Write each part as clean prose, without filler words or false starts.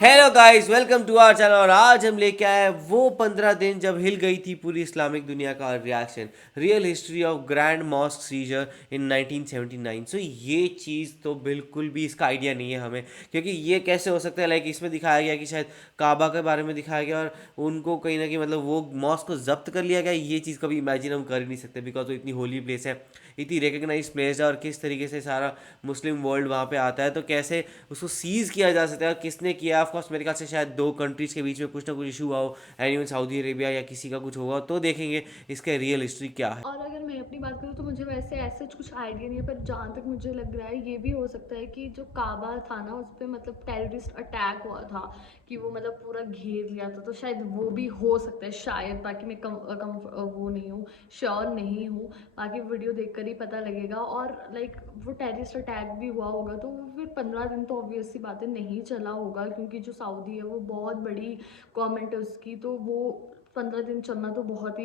Hello guys, welcome to our channel. और आज हम लेके आए हैं वो 15 दिन जब हिल गई थी पूरी इस्लामिक दुनिया का reaction, real history of grand mosque seizure in 1979। So ये चीज़ तो बिल्कुल भी इसका आइडिया नहीं है हमें, क्योंकि ये कैसे हो सकता है। लाइक इसमें दिखाया गया कि शायद काबा के बारे में दिखाया गया और उनको कहीं ना कहीं मतलब वो मॉस्क को जब्त कर लिया गया। ये चीज़ कभी इमेजिन हम कर ही नहीं सकते, बिकॉज वो इतनी होली प्लेस है, इतनी रिकग्नाइज प्लेस है, और किस तरीके से सारा मुस्लिम वर्ल्ड वहाँ पे आता है। तो कैसे उसको सीज़ किया जा सकता है और किसने किया। ऑफ कोर्स मेरे ख्याल से शायद दो कंट्रीज़ के बीच में कुछ ना कुछ इशू हुआ हो, एंड इवन सऊदी अरेबिया या किसी का कुछ होगा। तो देखेंगे इसका रियल हिस्ट्री क्या है। और अगर मैं अपनी बात करूँ तो मुझे वैसे ऐसे कुछ आइडिया नहीं है, पर जहाँ तक मुझे लग रहा है ये भी हो सकता है कि जो काबा था ना उस पर मतलब टेररिस्ट अटैक हुआ था, कि वो मतलब पूरा घेर लिया था, तो शायद वो भी हो सकता है शायद। बाकी मैं वो नहीं हूँ, श्योर नहीं हूँ। बाकी वीडियो देखकर ही पता लगेगा। और लाइक वो टेररिस्ट अटैक भी हुआ होगा तो वो फिर 15 दिन तो ऑब्वियस सी बातें नहीं चला होगा, क्योंकि जो सऊदी है वो बहुत बड़ी गवर्नमेंट है उसकी, तो वो 15 दिन चलना तो बहुत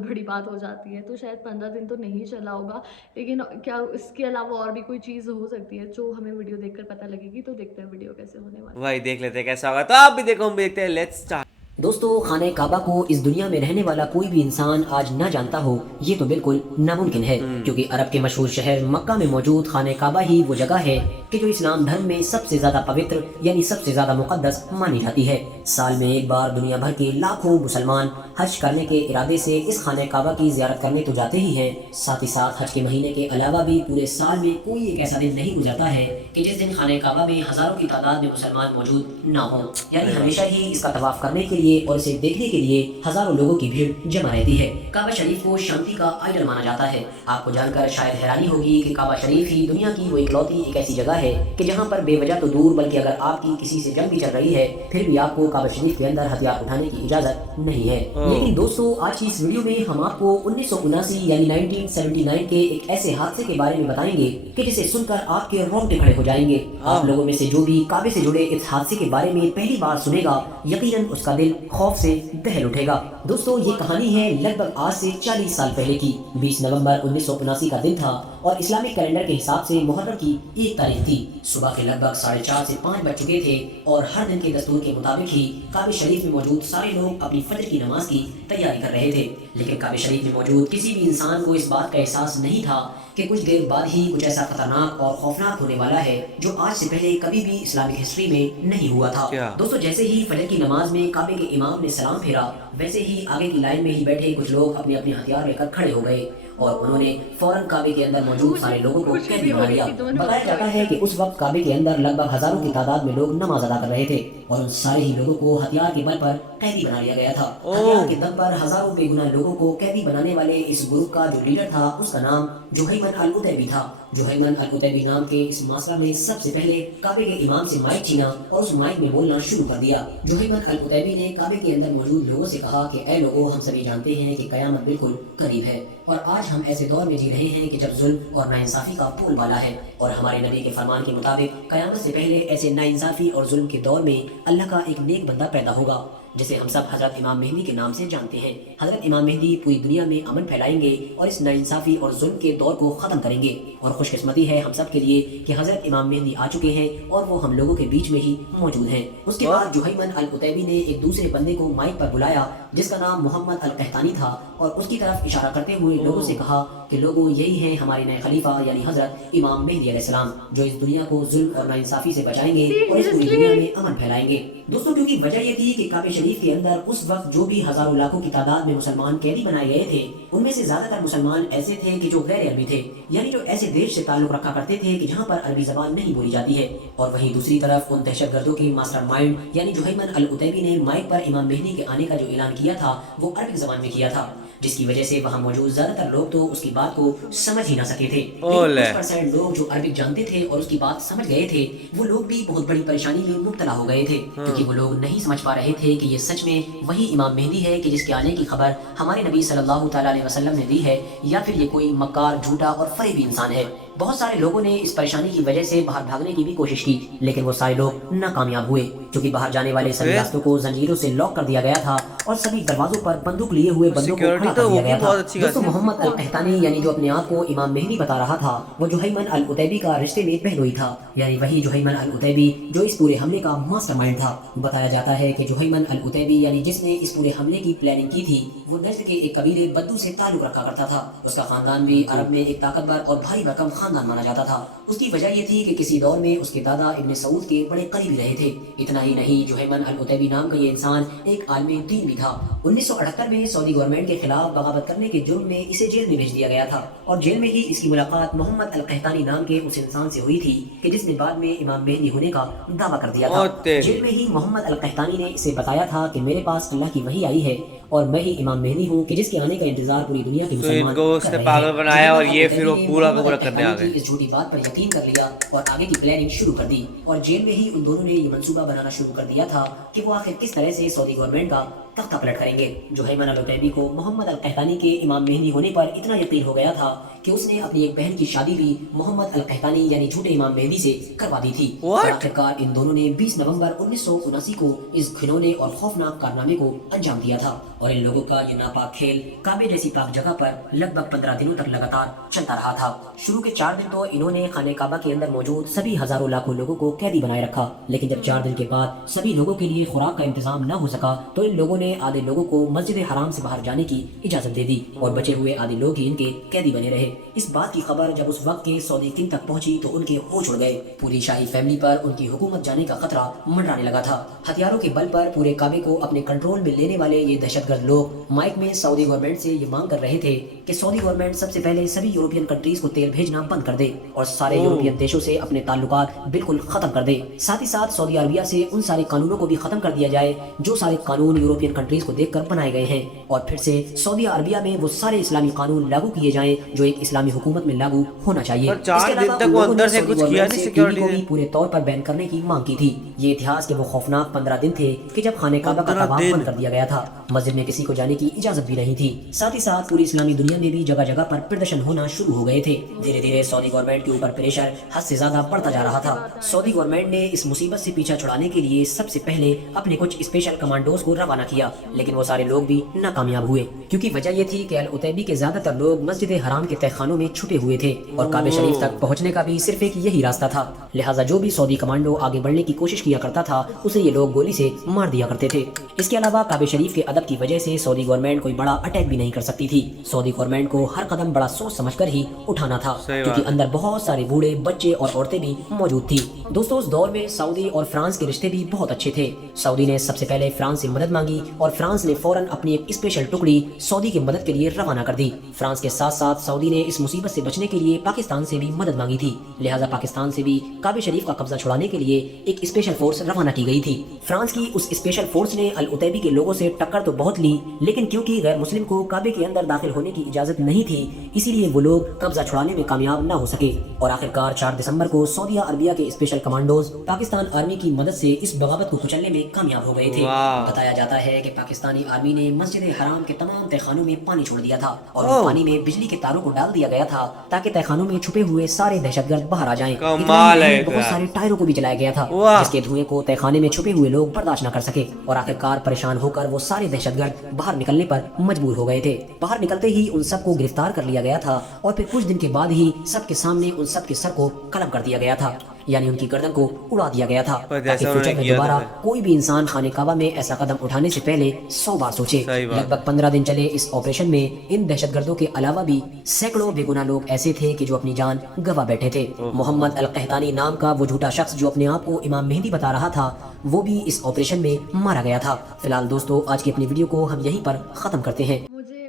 बड़ी बात हो जाती है। तो शायद 15 दिन तो नहीं चला होगा, लेकिन क्या इसके अलावा और भी कोई चीज़ हो सकती है जो हमें वीडियो देखकर पता लगेगी। तो देखते हैं वीडियो कैसे होने वाली है। वही देख लेते हैं कैसा होगा। तो आप भी देखो, हम भी देखते हैं। Let's start. दोस्तों, खाने काबा को इस दुनिया में रहने वाला कोई भी इंसान आज न जानता हो, ये तो बिल्कुल नामुमकिन है, क्योंकि अरब के मशहूर शहर मक्का में मौजूद खाने काबा ही वो जगह है कि जो इस्लाम धर्म में सबसे ज्यादा पवित्र यानी सबसे ज्यादा मुकद्दस मानी जाती है। साल में एक बार दुनिया भर के लाखों मुसलमान हज करने के इरादे से इस खाने काबा की ज़ियारत करने तो जाते ही हैं, साथ ही साथ हज के महीने के अलावा भी पूरे साल में कोई एक ऐसा दिन नहीं गुजरता है कि जिस दिन खाने काबा में हजारों की तादाद में मुसलमान मौजूद ना हो। यानी हमेशा ही इसका तवाफ करने के लिए और इसे देखने के लिए हजारों लोगों की भीड़ जमा रहती है। काबा शरीफ को शांति का आइडल माना जाता है। आपको जानकर शायद हैरानी होगी कि काबा शरीफ ही दुनिया की वो इकलौती एक ऐसी जगह है कि जहाँ पर बेवजह तो दूर, बल्कि अगर आपकी किसी से जंग भी चल रही है फिर भी आपको काबा शरीफ के अंदर हथियार उठाने की इजाजत नहीं है। लेकिन दोस्तों, आज की इस वीडियो में हम आपको 1979 यानी 1979 के एक ऐसे हादसे के बारे में बताएंगे कि जिसे सुनकर आपके रोंगटे खड़े हो जाएंगे। आप लोगों में से जो भी काबे से जुड़े इस हादसे के बारे में पहली बार सुनेगा, यकीनन उसका दिल खौफ से दहल उठेगा। दोस्तों, ये कहानी है लगभग आज से 40 साल पहले की। 20 नवंबर 1979 का दिन था और इस्लामिक कैलेंडर के हिसाब से मुहर्रम की 1 तारीख थी। सुबह के लगभग 4:30 से 5 बज चुके थे और हर दिन के दस्तूर के मुताबिक ही काबे शरीफ में मौजूद सारे लोग अपनी फजर की नमाज की तैयारी कर रहे थे। लेकिन काबे शरीफ में मौजूद किसी भी इंसान को इस बात का एहसास नहीं था कि कुछ देर बाद ही कुछ ऐसा खतरनाक और खौफनाक होने वाला है जो आज से पहले कभी भी इस्लामिक हिस्ट्री में नहीं हुआ था। दोस्तों, जैसे ही फजर की नमाज में काबे के इमाम ने सलाम फेरा, वैसे ही आगे की लाइन में ही बैठे कुछ लोग अपने अपने हथियार लेकर खड़े हो गए और उन्होंने फौरन काबे के अंदर मौजूद सारे लोगों को कैदी बना लिया। बताया जाता है कि उस वक्त काबे के अंदर लगभग हजारों की तादाद में लोग नमाज अदा कर रहे थे और उन सारे ही लोगों को हथियार के बल पर कैदी बना लिया गया था। हथियार के दम पर हजारों बेगुनाह लोगों को कैदी बनाने वाले इस ग्रुप का जो लीडर था उसका नाम जुहैमन अल-उतैबी था। जुहैमन अल-उतैबी नाम के इस मासला में सबसे पहले काबे के इमाम से माइक छीना और उस माइक में बोलना शुरू कर दिया। जुहैमन अल-उतैबी ने काबे के अंदर मौजूद लोगों से कहा कि ऐ लोगों, हम सभी जानते हैं कि कयामत बिल्कुल करीब है और आज हम ऐसे दौर में जी रहे हैं कि जब जुल्म और नाइंसाफी का बोलबाला है और हमारे नबी के फरमान के मुताबिक कयामत से पहले ऐसे नाइंसाफी और जुल्म के दौर में अल्लाह का एक नेक बंदा पैदा होगा जिसे हम सब हजरत इमाम मेहदी के नाम से जानते हैं। हजरत इमाम मेहदी पूरी दुनिया में अमन फैलाएंगे और इस नाइंसाफी और जुल्म के दौर को खत्म करेंगे। और खुशकिस्मती है हम सब के लिए कि हजरत इमाम मेहदी आ चुके हैं और वो हम लोगों के बीच में ही मौजूद हैं। उसके बाद जुहैमन अल-उतैबी ने एक दूसरे बंदे को माइक पर बुलाया जिसका नाम मोहम्मद अल-कहतानी था और उसकी तरफ इशारा करते हुए लोगों से कहा कि लोगों, यही हैं हमारे नए खलीफा यानी हजरत इमाम मेहदी अलैहिस्सलाम, जो इस दुनिया को जुल्म और नाइंसाफी से बचाएंगे और इस पूरी दुनिया में अमन फैलाएंगे। दोस्तों, क्योंकि वजह ये थी कि काबे शरीफ के अंदर उस वक्त जो भी हजारों लाखों की तादाद में मुसलमान कैदी बनाए गए थे, उनमें से ज्यादातर मुसलमान ऐसे थे कि जो गैर अरबी थे, यानी जो ऐसे देश से ताल्लुक रखा करते थे कि जहाँ पर अरबी जबान नहीं बोली जाती है। और वहीं दूसरी तरफ उन दहशतगर्दों के मास्टरमाइंड यानी जुहैमन अल-उतैबी ने माइक पर इमाम मेहदी के आने का जो ऐलान किया था वो अरबी जबान में किया था, जिसकी वजह से वहाँ मौजूद ज्यादातर लोग तो उसकी बात को समझ ही ना सके थे। लेकिन कुछ परसेंट लोग जो अरबिक जानते थे और उसकी बात समझ गए थे, वो लोग भी बहुत बड़ी परेशानी में मुब्तला हो गए थे, क्योंकि वो लोग नहीं समझ पा रहे थे कि ये सच में वही इमाम मेहदी है कि जिसके आने की खबर हमारे नबी सल्लल्लाहु तआला अलैहि वसल्लम ने दी है, या फिर ये कोई मक्कार, झूठा और फरेबी इंसान है। बहुत सारे लोगों ने इस परेशानी की वजह से बाहर भागने की भी कोशिश की, लेकिन वो सारे लोग नाकामयाब हुए। चूंकि बाहर जाने वाले तो सभी फिर रास्तों को जंजीरों से लॉक कर दिया गया था और सभी दरवाजों पर बंदूक लिए हुए बंदों को सिक्योरिटी खड़ा तो कर दिया होगी गया था। बहुत अच्छी दोस्तों, खासी। मोहम्मद अल कहतानी यानी जो अपने आप को इमाम मेहदी बता रहा था, वो जुहैमन अल उतैबी का रिश्ते में बहनोई था, यानी वही जुहैमन अल उतैबी जो इस पूरे हमले का मास्टरमाइंड था। बताया जाता है कि जुहैमन अल उतैबी यानी जिसने इस पूरे हमले की प्लानिंग की थी, वो नजद के एक कबीले बद्दू से ताल्लुक रखा करता था। उसका खानदान भी अरब में एक ताकतवर और भारी भरकम खानदान माना जाता था। उसकी वजह ये थी कि किसी दौर में उसके दादा इब्न सऊद के बड़े करीबी रहे थे। इतना ही नहीं, जुहैमन अल उतैबी नाम का ये इंसान एक आलिम दीन भी था। 1978 में सऊदी गवर्नमेंट के खिलाफ बगावत करने के जुर्म में इसे जेल में भेज दिया गया था और जेल में ही इसकी मुलाकात मोहम्मद अल कहतानी नाम के उस इंसान से हुई थी कि जिसने बाद में इमाम मेहदी होने का दावा कर दिया ओ था। तेरी। जेल में ही मोहम्मद अल कहतानी ने इसे बताया था कि मेरे पास अल्लाह की वही आई है और मैं ही इमाम मेहदी हूँ कि जिसके आने का इंतजार पूरी दुनिया के तो मुसलमान इनको कर उसने रहे पागल हैं। बनाया और जुहैमन ये अल फिर वो उतैबी ने पूरा का मोहम्मद पूरा अल करने आ कहतानी गए। की इस झूठी बात पर यकीन कर लिया और आगे की प्लानिंग शुरू कर दी और जेल में ही उन दोनों ने ये मंसूबा बनाना शुरू कर दिया था कि वो आखिर किस तरह से सऊदी गवर्नमेंट का तख्ता पलट करेंगे। जुहैमन अल उतैबी को मोहम्मद अल कहतानी के इमाम मेहदी होने पर इतना यकीन हो गया था कि उसने अपनी एक बहन की शादी भी मोहम्मद अल कहतानी यानी झूठे इमाम मेहदी से करवा दी थी। और What? आखिरकार इन दोनों ने 20 नवंबर 1979 को इस घिनौने और खौफनाक कारनामे को अंजाम दिया था और इन लोगों का ये नापाक खेल काबे जैसी पाक जगह पर लगभग 15 दिनों तक लगातार चलता रहा था। शुरू के 4 दिन तो इन्होंने खाने काबा के अंदर मौजूद सभी हजारों लाखों लोगों को कैदी बनाए रखा, लेकिन जब 4 दिन के बाद सभी लोगों के लिए खुराक का इंतजाम न हो सका तो इन लोगों ने आधे लोगों को मस्जिद हराम से बाहर जाने की इजाजत दे दी और बचे हुए आधे लोग ही इनके कैदी बने रहे। इस बात की खबर जब उस वक्त के सऊदी किंग तक पहुंची तो उनके होश उड़ गए। पूरी शाही फैमिली पर उनकी हुकूमत जाने का खतरा मंडराने लगा था। हथियारों के बल पर पूरे काबे को अपने कंट्रोल में लेने वाले ये दहशतगर्द लोग माइक में सऊदी गवर्नमेंट से ये मांग कर रहे थे कि सऊदी गवर्नमेंट सबसे पहले सभी यूरोपियन कंट्रीज को तेल भेजना बंद कर दे और सारे यूरोपियन देशों से अपने ताल्लुकात बिल्कुल खत्म कर दे। साथ ही साथ सऊदी अरबिया से उन सारे कानूनों को भी खत्म कर दिया जाए जो सारे कानून यूरोपियन कंट्रीज को देखकर बनाए गए हैं और फिर से सऊदी अरबिया में वो सारे इस्लामी कानून लागू किए जाएं जो एक इस्लामी हुकूमत में लागू होना चाहिए। पर 4 इसके दिन अलावा तक उन वो लोगों अंदर ने से सऊदी कुछ किया गवर्नमेंट नहीं से सिक्योरिटी टीवी को ने। भी पूरे तौर पर बैन करने की मांग की थी। ये इतिहास के वो खौफनाक 15 दिन थे कि जब खाने काबा का 15 तवाफ दिन। बंद कर दिया गया था, मस्जिद में किसी को जाने की इजाजत भी नहीं थी। साथ ही साथ पूरी इस्लामी दुनिया में भी जगह जगह पर प्रदर्शन होना शुरू हो गए थे। धीरे धीरे सऊदी गवर्नमेंट के ऊपर प्रेशर हद से ज्यादा बढ़ता जा रहा था। सऊदी गवर्नमेंट ने इस मुसीबत से पीछा छुड़ाने के लिए सबसे पहले अपने कुछ स्पेशल कमांडोज को रवाना किया, लेकिन वो सारे लोग भी नाकामयाब हुए क्योंकि वजह ये थी कि अल उतैबी के ज्यादातर लोग मस्जिद हराम के तहखानों में छुपे हुए थे और काबे शरीफ तक पहुंचने का भी सिर्फ एक यही रास्ता था। लिहाजा जो भी सऊदी कमांडो आगे बढ़ने की कोशिश किया करता था उसे ये लोग गोली से मार दिया करते थे। इसके अलावा काबे शरीफ के अदब की वजह से सऊदी गवर्नमेंट कोई बड़ा अटैक भी नहीं कर सकती थी। सऊदी गवर्नमेंट को हर कदम बड़ा सोच समझकर ही उठाना था सही क्योंकि बात। अंदर बहुत सारे बूढ़े बच्चे और औरतें भी मौजूद थी। दोस्तों, उस दौर में सऊदी और फ्रांस के रिश्ते भी बहुत अच्छे थे। सऊदी ने सबसे पहले फ्रांस से मदद मांगी और फ्रांस ने फौरन अपनी एक स्पेशल टुकड़ी सऊदी की मदद के लिए रवाना कर दी। फ्रांस के साथ साथ सऊदी ने इस मुसीबत से बचने के लिए पाकिस्तान से भी मदद मांगी थी, लिहाजा पाकिस्तान से भी काबे शरीफ का कब्जा छुड़ाने के लिए एक स्पेशल फोर्स रवाना की गई थी। फ्रांस की उस स्पेशल फोर्स ने अल उतैबी के लोगों से टक्कर तो बहुत ली, लेकिन क्योंकि गैर मुस्लिम को काबे के अंदर दाखिल होने की इजाजत नहीं थी, इसीलिए वो लोग कब्जा छुड़ाने में कामयाब न हो सके और आखिरकार 4 दिसंबर को सऊदी अरबिया के स्पेशल कमांडोज पाकिस्तान आर्मी की मदद से इस बगावत को कुचलने में कामयाब हो गए थे। वाह। बताया जाता है कि पाकिस्तानी आर्मी ने मस्जिद हराम के तमाम तहखानों में पानी छोड़ दिया था और ओह। उन पानी में बिजली के तारों को डाल दिया गया था ताकि तहखानों में छुपे हुए सारे दहशतगर्द बाहर आ जाएं। कमाल इतना ही है नहीं, ये तो बहुत यार। सारे टायरों को भी जलाया गया था वाह। जिसके धुएं को तहखाने में छुपे हुए लोग बर्दाश्त न कर सके और आखिरकार परेशान होकर वो सारे दहशतगर्द बाहर निकलने पर मजबूर हो गए थे। बाहर निकलते ही उन सबको गिरफ्तार कर लिया गया था और फिर कुछ दिन के बाद ही सबके सामने उन सबके सर को कलम कर दिया गया था, यानी उनकी गर्दन को उड़ा दिया गया था पर ताकि जैसा फ्यूचर उन्होंने में किया था दोबारा फिर। कोई भी इंसान खाने काबा में ऐसा कदम उठाने से पहले 100 बार सोचे। सही बात। लगभग 15 दिन चले इस ऑपरेशन में इन दहशतगर्दों के अलावा भी सैकड़ों बेगुनाह लोग ऐसे थे कि जो अपनी जान गवा बैठे थे। मोहम्मद अल कहतानी नाम का वो झूठा शख्स जो अपने आप को इमाम मेहदी बता रहा था, वो भी इस ऑपरेशन में मारा गया था। फिलहाल दोस्तों, आज की अपनी वीडियो को हम यहीं पर खत्म करते हैं।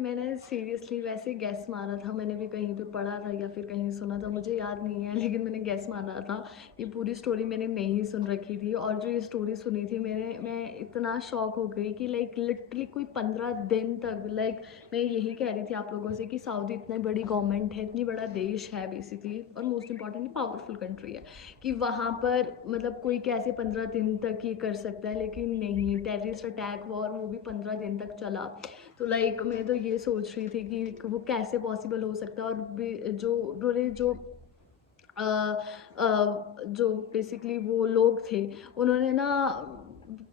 मैंने सीरियसली वैसे गैस मारा था, मैंने भी कहीं पे पढ़ा था या फिर कहीं सुना था, मुझे याद नहीं है, लेकिन मैंने गैस मारा था। ये पूरी स्टोरी मैंने नहीं सुन रखी थी और जो ये स्टोरी सुनी थी मैं इतना शॉक हो गई कि लाइक लिटरली कोई 15 दिन तक, लाइक मैं यही कह रही थी आप लोगों से कि सऊदी इतनी बड़ी गवर्नमेंट है, इतनी बड़ा देश है बेसिकली, और मोस्ट इंपॉर्टेंटली पावरफुल कंट्री है, कि वहाँ पर मतलब कोई कैसे 15 दिन तक ये कर सकता है। लेकिन नहीं, टेररिस्ट अटैक हुआ और वो भी 15 दिन तक चला। तो लाइक मैं तो ये सोच रही थी कि वो कैसे पॉसिबल हो सकता है। और जो उन्होंने जो बेसिकली वो लोग थे, उन्होंने ना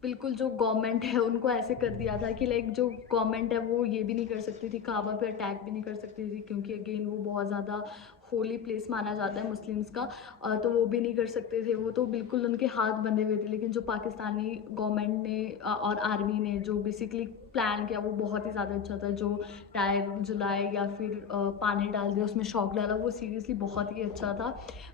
बिल्कुल जो गवर्नमेंट है उनको ऐसे कर दिया था कि लाइक जो गवर्नमेंट है वो ये भी नहीं कर सकती थी, काबा पे अटैक भी नहीं कर सकती थी, क्योंकि अगेन वो बहुत ज़्यादा होली प्लेस माना जाता है मुस्लिम्स का। तो वो भी नहीं कर सकते थे, वो तो बिल्कुल उनके हाथ बंधे हुए थे। लेकिन जो पाकिस्तानी गवर्नमेंट ने और आर्मी ने जो बेसिकली प्लान किया वो बहुत ही ज़्यादा अच्छा था। जो टायर जलाए या फिर पानी डाल दिया उसमें शॉक डाला, वो सीरियसली बहुत ही अच्छा था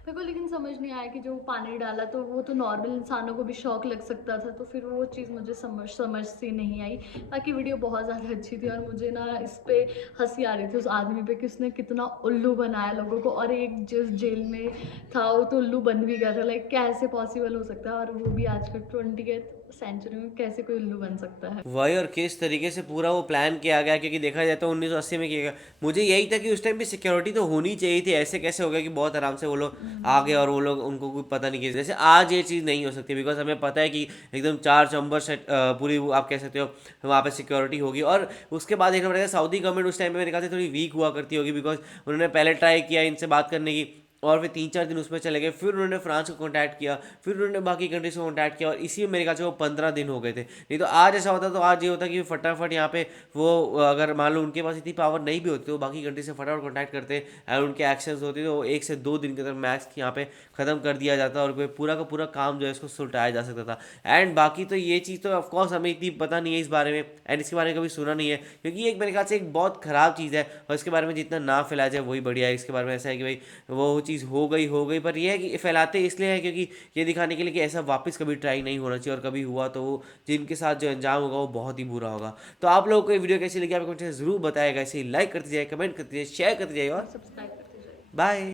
मेरे को। लेकिन समझ नहीं आया कि जो पानी डाला तो वो तो नॉर्मल इंसानों को भी शॉक लग सकता था, तो फिर वो चीज़ मुझे समझ से नहीं आई। बाकी वीडियो बहुत ज़्यादा अच्छी थी, और मुझे ना इस पे हंसी आ रही थी उस आदमी पे कि उसने कितना उल्लू बनाया लोगों को, और एक जिस जेल में था वो तो उल्लू बन भी गया था। लाइक कैसे पॉसिबल हो सकता है, और वो भी आज के 20th सेंचुरी में कैसे कोई उल्लू बन सकता है। वही, और किस तरीके से पूरा वो प्लान किया गया, क्योंकि देखा जाए तो 1980 में किया गया। मुझे यही था कि उस टाइम पे सिक्योरिटी तो होनी चाहिए थी, ऐसे कैसे हो गया कि बहुत आराम से वो लोग आ गए और वो लोग उनको कोई पता नहीं किया। जैसे आज ये चीज़ नहीं हो सकती, बिकॉज हमें पता है कि एकदम चार चंबर से पूरी आप कह सकते हो वहाँ पे सिक्योरिटी होगी। और उसके बाद देखना पड़ेगा सऊदी गवर्नमेंट उस टाइम पे मेरे ख्याल से थोड़ी वीक हुआ करती होगी, बिकॉज उन्होंने पहले ट्राई किया इनसे बात करने की, और फिर 3-4 दिन उसमें चले गए, फिर उन्होंने फ्रांस को कांटेक्ट किया, फिर उन्होंने बाकी कंट्रीज को कांटेक्ट किया, और इसी में मेरे ख्याल से वो 15 दिन हो गए थे। नहीं तो आज ऐसा होता तो आज ये होता कि फटाफट यहाँ पे वो, अगर मान लो उनके पास इतनी पावर नहीं भी होती तो बाकी कंट्री से फटाफट कांटेक्ट करते और उनके एक्शंस होते तो 1 से 2 दिन के अंदर मैक्स यहाँ पे ख़त्म कर दिया जाता, और कोई पूरा का पूरा काम जो है इसको सुलटाया जा सकता था। एंड बाकी तो ये चीज़ तो ऑफकोर्स हमें इतनी पता नहीं है इस बारे में, एंड इसके बारे में कभी सुना नहीं है, क्योंकि एक मेरे ख्याल से एक बहुत ख़राब चीज़ है, और इसके बारे में जितना ना फैलाया जाए वही बढ़िया है। इसके बारे में ऐसा है कि भाई वो चीज़ हो गई, पर यह है कि फैलाते इसलिए है क्योंकि ये दिखाने के लिए कि ऐसा वापस कभी ट्राई नहीं होना चाहिए, और कभी हुआ तो वो जिनके साथ जो अंजाम होगा वो बहुत ही बुरा होगा। तो आप लोगों को ये वीडियो कैसी लगी आप कमेंट से ज़रूर बताएगा। ऐसे ही लाइक करते जाइए, कमेंट करते जाइए, शेयर करते जाइए, और और सब्सक्राइब करते जाइए। बाय।